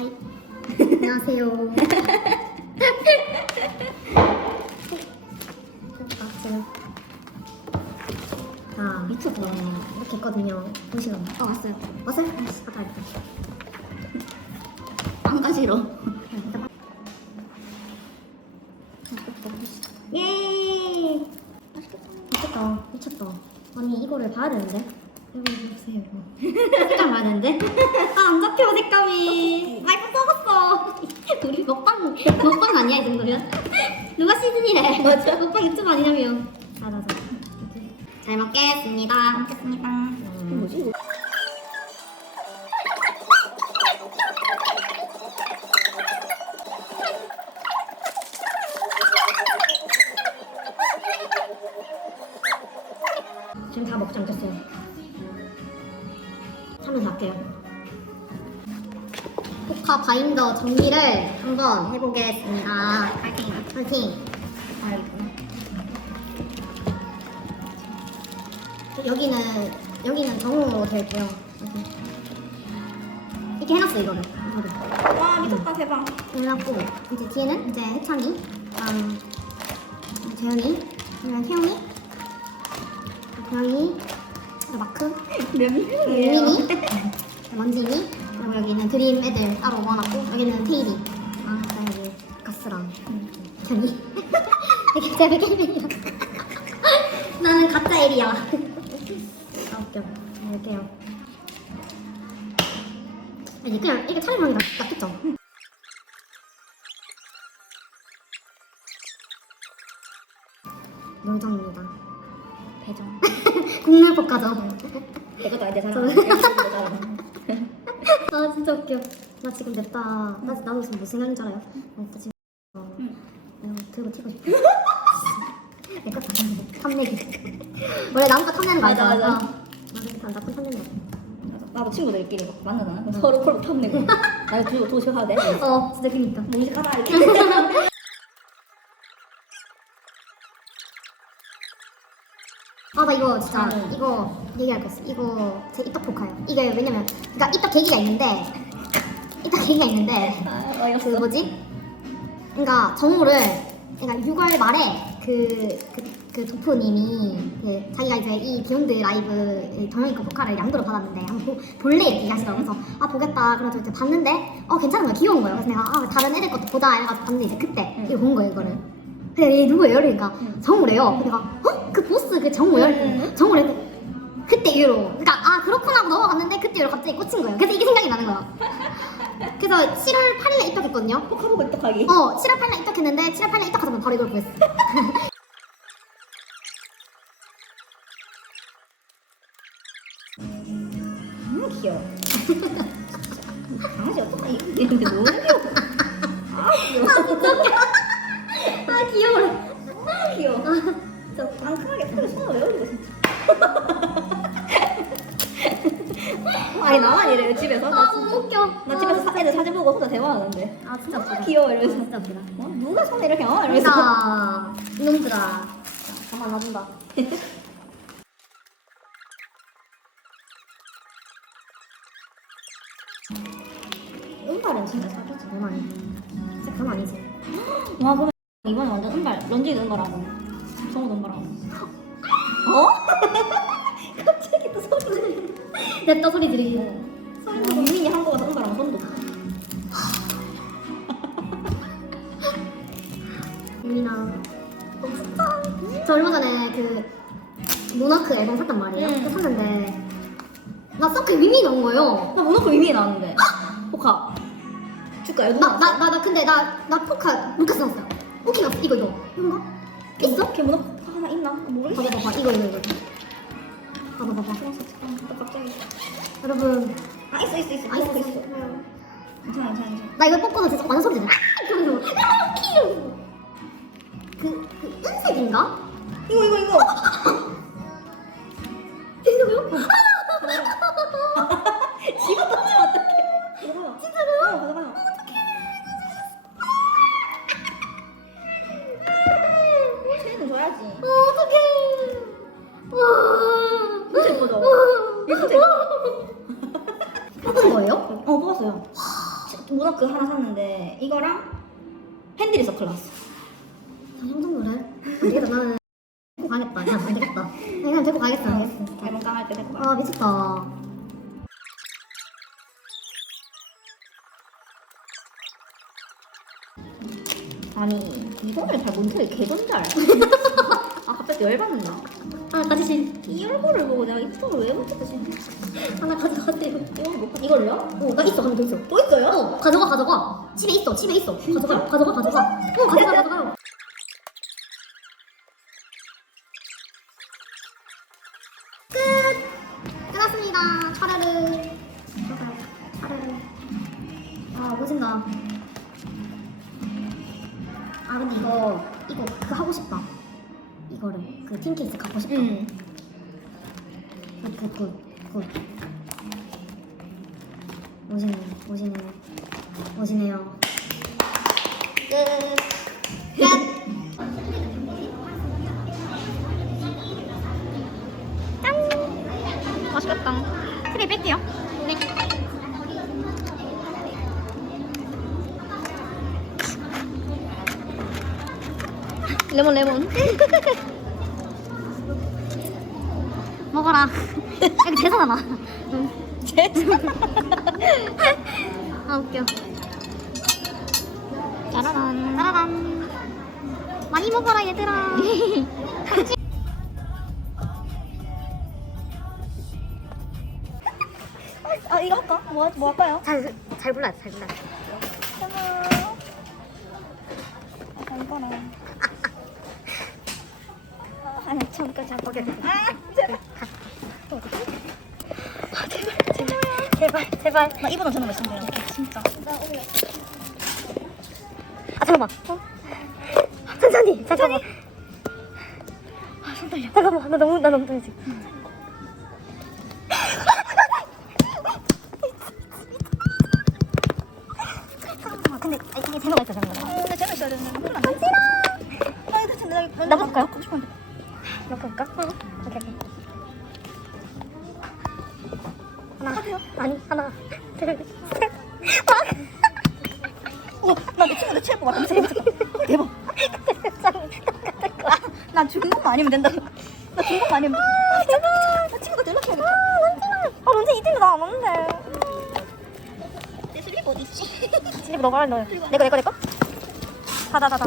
하이. 안녕하세요. 지금 아 미쳤다. 이렇게 했거든요. 보시면 어 왔어요. 왔어요? 갔다 와야겠다. 안 가시러. 예. 미쳤다. 미쳤다. 아니 이거를 봐야 되는데. 이거 보세요 이거. 색깔 봐야 되는데. 아안 잡혀 색감이. 아이고 썩었어. 우리 먹방 먹방 아니야 이 정도면? 누가 시즌이래? 맞아. 먹방 유튜브 아니냐며. 알아서. 잘 먹겠습니다. 먹겠습니다. 뭐지 이거? 지금 다 먹지 않겠어요. 하면서 할게요. 포카 바인더 정리를 한번 해보겠습니다. 파이팅! 파이팅! 여기는 여기는 정으로 되어 있고요. 이렇게. 해놨어 이거를. 이거를. 와 미쳤다 대박. 해놨고 이제 뒤에는 이제 해찬이, 음, 재현이, 그다음 고양이, 그리고 마크, 몇 유민이, 원진이, 그리고 여기는 드림 애들 따로 모아놨고 여기는 테이비, 아, 그다음 여기 가스랑 견이. 이렇게 제가 백일이야. 나는 가짜 엘이야. 아 웃겨. 이렇게요. 아니 그냥 이게 촬영하기 낫- 낫겠죠? 농장입니다. 배정. 국물 볶아죠. 이것도 이제 잘저 진짜 웃겨. 나 지금 냈다. 나 나도 지금 무슨 생각인 줄 알아요? 나 지금 어, 응. 내가 들고 튀고 싶어. 내거 탐내기. 원래 남자 탐내는 거 맞아, 알잖아. 맞아. 나 나쁜 탐내는 거. 나도 친구들끼리 막 만나잖아. 그럼 서로 콜 탐내고. 나 이거 도시가도 돼? 어 진짜 그니까. 뭔지 까다 이렇게. 아 나 이거 진짜 응. 이거 얘기할 거 있어. 이거 제 입덕 포카예요. 이게 왜냐면 그러니까 입덕 계기가 있는데 입덕 계기가 있는데 아 그 어이없어. 뭐지? 그러니까 정우를 그러니까 6월 말에 그, 그, 그 도프님이 그 자기가 이제 이 비욘드 라이브 동영이거 보카를 양도를 받았는데 한번 보, 볼래 이렇게 얘기하시더라고 그래서 아 보겠다 그래서 이제 봤는데 어 괜찮은 거야 귀여운 거예요 그래서 내가 아 다른 애들 것도 보자 해가지고 봤는데 이제 그때 응. 이거 본 거예요 이거를 근데 얘 누구예요? 이러니까 응. 정우래요 근데 내가 어? 그 보스 그? 응. 이랬더니 정우래 그때 이후로 그러니까 아 그렇구나 하고 넘어갔는데 그때 이후로 갑자기 꽂힌 거예요 그래서 이게 생각이 나는 거야 그래서 7월 8일에 입덕했거든요 폭하고 입덕하기. 어, 7월 8일 입덕했는데 7월 8일 입덕하자마자 바로 이걸 구했어. 너무 귀여워. 강아지 어떡하 이거 근데 너무 아. 아, 진짜. 앙큼하게 손을 손을 왜 올리고 진짜. 아니 나만 이래요 집에서. 아, 나 너무 진짜. 웃겨. 나 집에서 사, 애들 사진 보고 혼자 대화하는데. 아, 진짜 웃기다. 귀여워 이러면서. 진짜 웃기다. 어? 누가 손에 이렇게 어? 이러면서. 그러니까, 이놈들아. 가만 놔둔다. 은발은 진짜 사기지. 그건 아니지. 진짜 그건 아니지. 와 그럼 이번에 완전 은발 런쥔 은발하고 성우 은발하고. 어? 갑자기 또 소리. 냅다 소리. 소리 들고 민민이 한국 가서 은발하고 손도. 유민아. 어. 저 얼마 전에 그, 모나크 앨범 샀단 말이에요. 응. 그 샀는데, 나 서클 미미 넣은 거예요. 나 모노코 민민이 나왔는데. 포카. 줄까요? 나, 나, 나, 나 근데 나, 나 포카 루카스 넣었어. 오케이 넣었어. 이거, 이거. 이건가? 있어? 걔 모노코 하나 있나? 모르겠어. 봐봐, 봐봐. 이거, 이거, 이거. 봐봐, 봐봐. 또 갑자기. 여러분. 아 있어 있어 있어. 아, 있어, 있어 있어. 괜찮아 괜찮아 괜찮아. 나 이거 뽑고서 진짜 완전 소리 지르. 그러면서, 아, 귀여워. 그, 그, 은색인가? 이거 이거 이거. 진짜 예뻐. 뽑은 거예요? 어 뽑았어요. 모자크 하나 샀는데 이거랑 핸들이 서클 나왔어. 저 정도래? 안 되겠다 나는 데리고 가야겠다 야 안 되겠다 그냥 데리고 가야겠다 알겠어 앨범 깡할 때 데리고 가. 아 미쳤다 아니 이거를 잘 뭔지 개존잘. 아 갑자기 열받는다. 하나 가지실 이 얼굴을 보고 내가 이 턱을 왜 못했지? 하나 가져가세요 이거 못 가- 이걸요? 어 나 있어 하나 더 있어. 또 있어요? 어 가져가 가져가. 집에 있어 집에 있어. 가져가 가져가 가져가. 어 가져가 가져가요 끝! 끝났습니다. 차례를. 차례를. 아 오진다. 아 근데 이거 이거 그 하고 싶다 이거를 그 틴케이스 갖고 싶다 응. 굿 굿굿굿 오시네 오시네 오시네요 끝 끝! 맛있겠다. 트레이 뺄게요 네 레몬 레몬. 먹어라. 여기 대사나 아 웃겨. 짜라란. 짜라란. 많이 먹어라 얘들아. 아 이거 할까? 뭐, 뭐 할까요? 잘, 잘 불러야 잘 불러야 짜잔. 아 이거랑. 아, 아니 처음까지 한 오케이, 아 제발. 제발 제발 나 이보다 저는 맛있는데요. 진짜. 나 올려. 아 잠깐만 어? 천천히 천천히 아손 떨려. 잠깐만 나 너무 나 너무 떨리지 아, 근데 이게 제목 있어 제목 근데 제발 있어야 되는데 그러면 안 되지. 나 진짜 나 나. 이렇게 볼까? 응 오케이 오케이 하나. 아니 하나 둘셋 우와, 나내 친구들 체육 봐. 대박. 아, 나 중국만 아니면 된다. 나 중국만 아니면. 아, 대박. 나 친구들 연락해야겠다. 아 런쥔 이등도나안 왔는데 내 슬리퍼 어디 있지? 슬리브 너가 할 너요 내거 내거 내거 다다다다